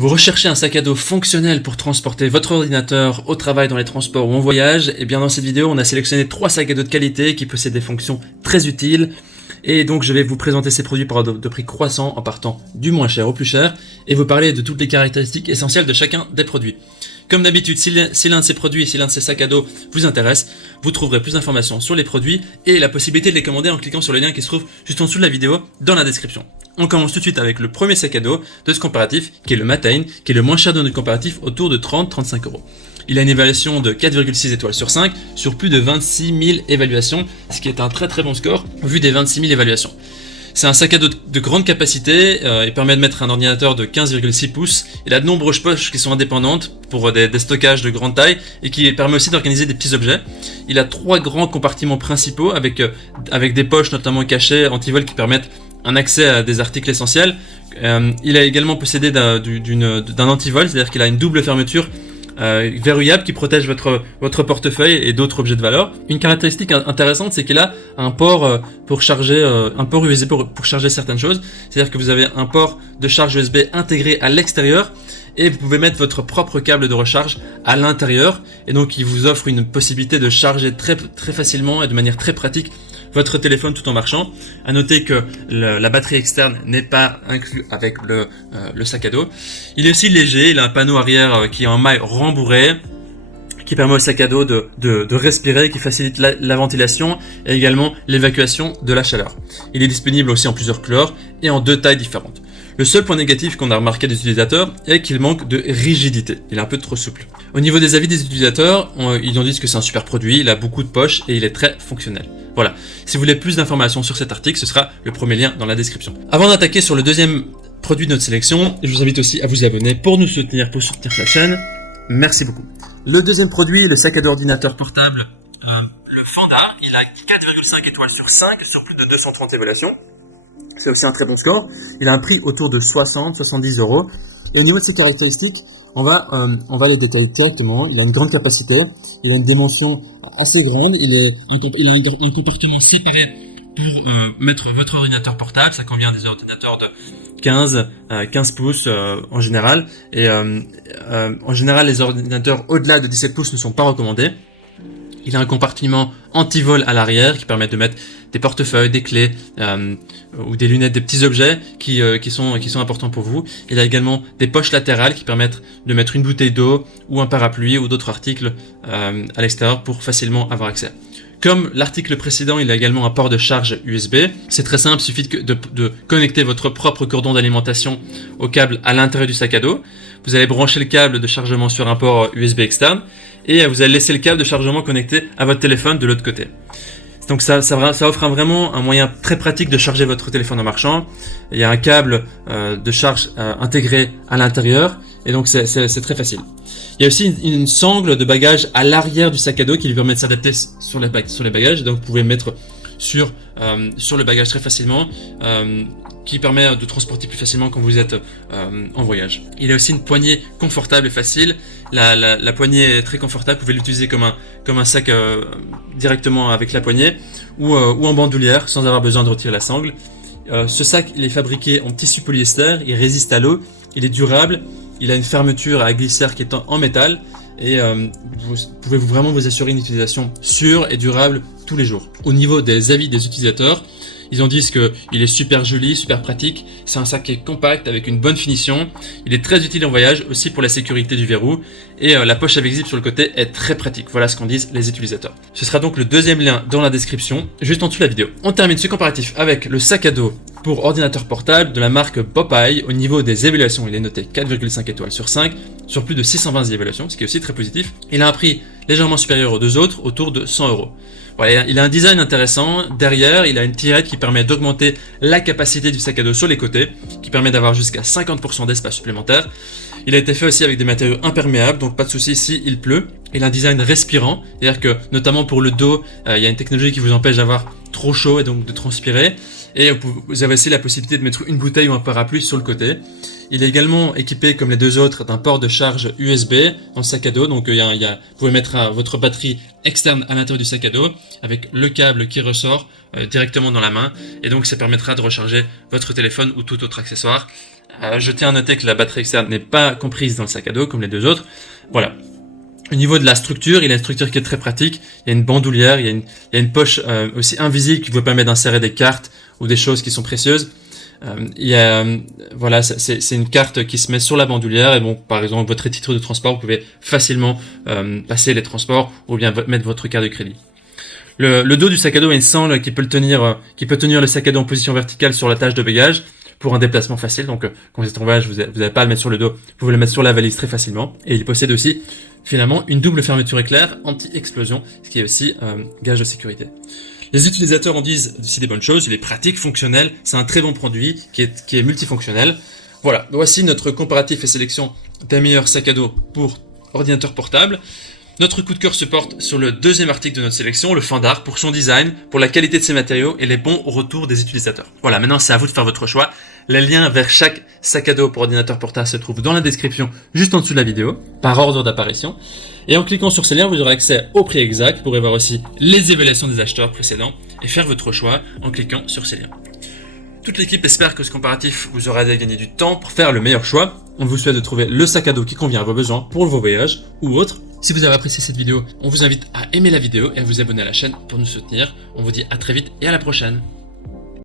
Vous recherchez un sac à dos fonctionnel pour transporter votre ordinateur au travail, dans les transports ou en voyage? Et bien dans cette vidéo, on a sélectionné 3 sacs à dos de qualité qui possèdent des fonctions très utiles. Et donc je vais vous présenter ces produits par ordre de prix croissant en partant du moins cher au plus cher et vous parler de toutes les caractéristiques essentielles de chacun des produits. Comme d'habitude, si l'un de ces produits, si l'un de ces sacs à dos vous intéresse, vous trouverez plus d'informations sur les produits et la possibilité de les commander en cliquant sur le lien qui se trouve juste en dessous de la vidéo dans la description. On commence tout de suite avec le premier sac à dos de ce comparatif qui est le Matane, qui est le moins cher de notre comparatif, autour de 30-35 €. Il a une évaluation de 4,6 étoiles sur 5 sur plus de 26 000 évaluations, ce qui est un très très bon score au vu des 26 000 évaluations. C'est un sac à dos de grande capacité, il permet de mettre un ordinateur de 15,6 pouces, il a de nombreuses poches qui sont indépendantes pour des stockages de grande taille et qui permet aussi d'organiser des petits objets. Il a 3 grands compartiments principaux avec des poches notamment cachées anti-vol qui permettent un accès à des articles essentiels. Il a également possédé d'un anti-vol, c'est-à-dire qu'il a une double fermeture verrouillable qui protège votre portefeuille et d'autres objets de valeur. Une caractéristique intéressante, c'est qu'il a un port pour charger, un port USB pour charger certaines choses. C'est-à-dire que vous avez un port de charge USB intégré à l'extérieur et vous pouvez mettre votre propre câble de recharge à l'intérieur. Et donc, il vous offre une possibilité de charger très facilement et de manière très pratique votre téléphone tout en marchant. À noter que la batterie externe n'est pas inclue avec le sac à dos. Il est aussi léger, il a un panneau arrière qui est en maille rembourrée, qui permet au sac à dos de respirer, qui facilite la ventilation et également l'évacuation de la chaleur. Il est disponible aussi en plusieurs couleurs et en 2 tailles différentes. Le seul point négatif qu'on a remarqué des utilisateurs est qu'il manque de rigidité, il est un peu trop souple. Au niveau des avis des utilisateurs, ils en disent que c'est un super produit, il a beaucoup de poches et il est très fonctionnel. Voilà, si vous voulez plus d'informations sur cet article, ce sera le premier lien dans la description. Avant d'attaquer sur le deuxième produit de notre sélection, je vous invite aussi à vous abonner pour nous soutenir, pour soutenir la chaîne. Merci beaucoup. Le deuxième produit, le sac à dos ordinateur portable, le Fanda, il a 4,5 étoiles sur 5 sur plus de 230 évaluations. C'est aussi un très bon score. Il a un prix autour de 60-70 €. Et au niveau de ses caractéristiques, on va les détailler directement. Il a une grande capacité, il a une dimension assez grande, il a un compartiment séparé pour mettre votre ordinateur portable. Ça convient à des ordinateurs de 15 pouces en général. Et en général, les ordinateurs au-delà de 17 pouces ne sont pas recommandés. Il a un compartiment anti-vol à l'arrière qui permet de mettre des portefeuilles, des clés ou des lunettes, des petits objets qui sont importants pour vous. Il a également des poches latérales qui permettent de mettre une bouteille d'eau ou un parapluie ou d'autres articles à l'extérieur pour facilement avoir accès. Comme l'article précédent, il a également un port de charge USB. C'est très simple, il suffit de connecter votre propre cordon d'alimentation au câble à l'intérieur du sac à dos. Vous allez brancher le câble de chargement sur un port USB externe et vous allez laisser le câble de chargement connecté à votre téléphone de l'autre côté. Donc ça offre vraiment un moyen très pratique de charger votre téléphone en marchant. Il y a un câble de charge intégré à l'intérieur et donc c'est très facile. Il y a aussi une sangle de bagage à l'arrière du sac à dos qui lui permet de s'adapter sur les bagages. Donc vous pouvez mettre sur le bagage très facilement, qui permet de transporter plus facilement quand vous êtes en voyage. Il a aussi une poignée confortable et facile. La poignée est très confortable, vous pouvez l'utiliser comme un sac directement avec la poignée ou en bandoulière sans avoir besoin de retirer la sangle. Ce sac, il est fabriqué en tissu polyester, il résiste à l'eau, il est durable, il a une fermeture à glissière qui est en métal et vous pouvez vraiment vous assurer une utilisation sûre et durable tous les jours. Au niveau des avis des utilisateurs, ils en disent qu'il est super joli, super pratique, c'est un sac qui est compact avec une bonne finition, il est très utile en voyage aussi pour la sécurité du verrou et la poche avec zip sur le côté est très pratique, voilà ce qu'en disent les utilisateurs. Ce sera donc le deuxième lien dans la description, juste en dessous de la vidéo. On termine ce comparatif avec le sac à dos pour ordinateur portable de la marque Popeye. Au niveau des évaluations, il est noté 4,5 étoiles sur 5 sur plus de 620 évaluations, ce qui est aussi très positif. Il a un prix légèrement supérieur aux deux autres, autour de 100 €. Voilà, il a un design intéressant. Derrière, il a une tirette qui permet d'augmenter la capacité du sac à dos sur les côtés, qui permet d'avoir jusqu'à 50% d'espace supplémentaire. Il a été fait aussi avec des matériaux imperméables, donc pas de souci si il pleut. Il a un design respirant, c'est-à-dire que notamment pour le dos, il y a une technologie qui vous empêche d'avoir trop chaud et donc de transpirer. Et vous avez aussi la possibilité de mettre une bouteille ou un parapluie sur le côté. Il est également équipé, comme les deux autres, d'un port de charge USB dans le sac à dos. Donc vous pouvez mettre votre batterie externe à l'intérieur du sac à dos avec le câble qui ressort directement dans la main. Et donc ça permettra de recharger votre téléphone ou tout autre accessoire Je tiens à noter que la batterie externe n'est pas comprise dans le sac à dos comme les deux autres. Voilà. Au niveau de la structure, il a une structure qui est très pratique. Il y a une bandoulière, il y a une poche aussi invisible qui vous permet d'insérer des cartes ou des choses qui sont précieuses. Voilà, c'est une carte qui se met sur la bandoulière et bon, par exemple, votre titre de transport, vous pouvez facilement passer les transports ou bien mettre votre carte de crédit. Le dos du sac à dos a une sangle qui peut tenir le sac à dos en position verticale sur la tâche de bagage pour un déplacement facile. Donc, quand vous êtes en voyage, vous n'avez pas à le mettre sur le dos, vous pouvez le mettre sur la valise très facilement. Et il possède aussi, finalement, une double fermeture éclair anti-explosion, ce qui est aussi gage de sécurité. Les utilisateurs en disent aussi des bonnes choses, il est pratique, fonctionnel, c'est un très bon produit qui est multifonctionnel. Voilà, voici notre comparatif et sélection des meilleurs sacs à dos pour ordinateur portable. Notre coup de cœur se porte sur le deuxième article de notre sélection, le Fandar, pour son design, pour la qualité de ses matériaux et les bons retours des utilisateurs. Voilà, maintenant c'est à vous de faire votre choix. Les liens vers chaque sac à dos pour ordinateur portable se trouvent dans la description, juste en dessous de la vidéo, par ordre d'apparition. Et en cliquant sur ces liens, vous aurez accès au prix exact, vous pourrez voir aussi les évaluations des acheteurs précédents et faire votre choix en cliquant sur ces liens. Toute l'équipe espère que ce comparatif vous aura aidé à gagner du temps pour faire le meilleur choix. On vous souhaite de trouver le sac à dos qui convient à vos besoins pour vos voyages ou autres. Si vous avez apprécié cette vidéo, on vous invite à aimer la vidéo et à vous abonner à la chaîne pour nous soutenir. On vous dit à très vite et à la prochaine.